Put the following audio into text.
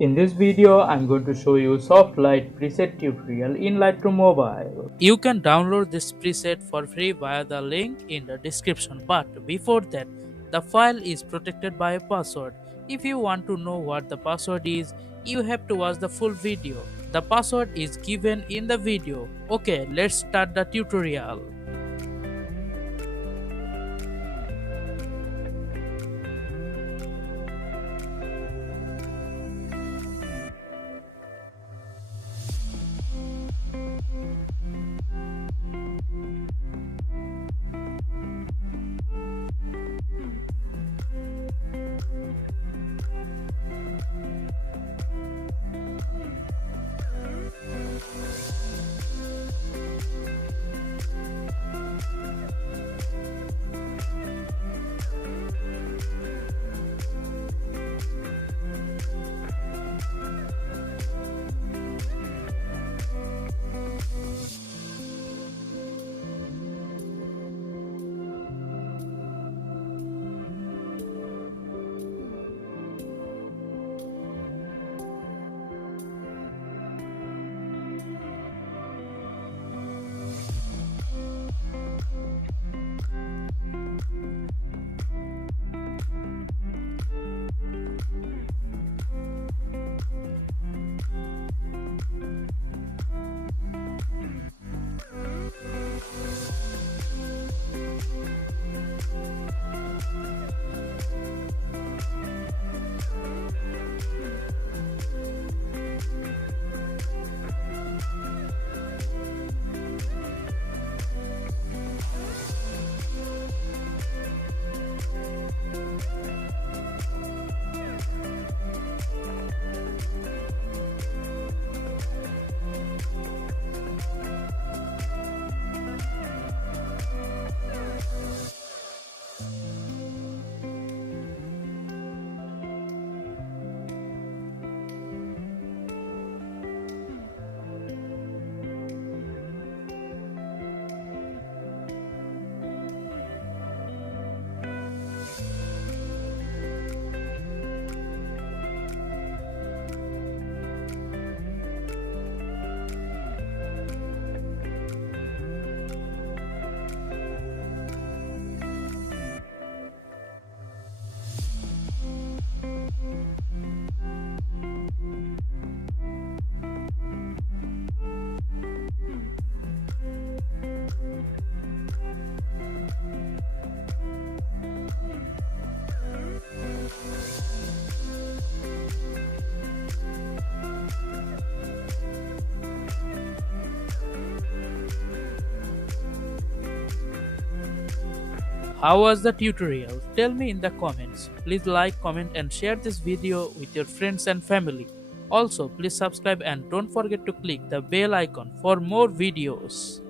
In this video, I'm going to show you soft light preset tutorial in Lightroom Mobile. You can download this preset for free via the link in the description, but before that, the file is protected by a password. If you want to know what the password is, you have to watch the full video. The password is given in the video. Okay, let's start the tutorial. How was the tutorial? Tell me in the comments. Please like, comment and share this video with your friends and family. Also, please subscribe and don't forget to click the bell icon for more videos.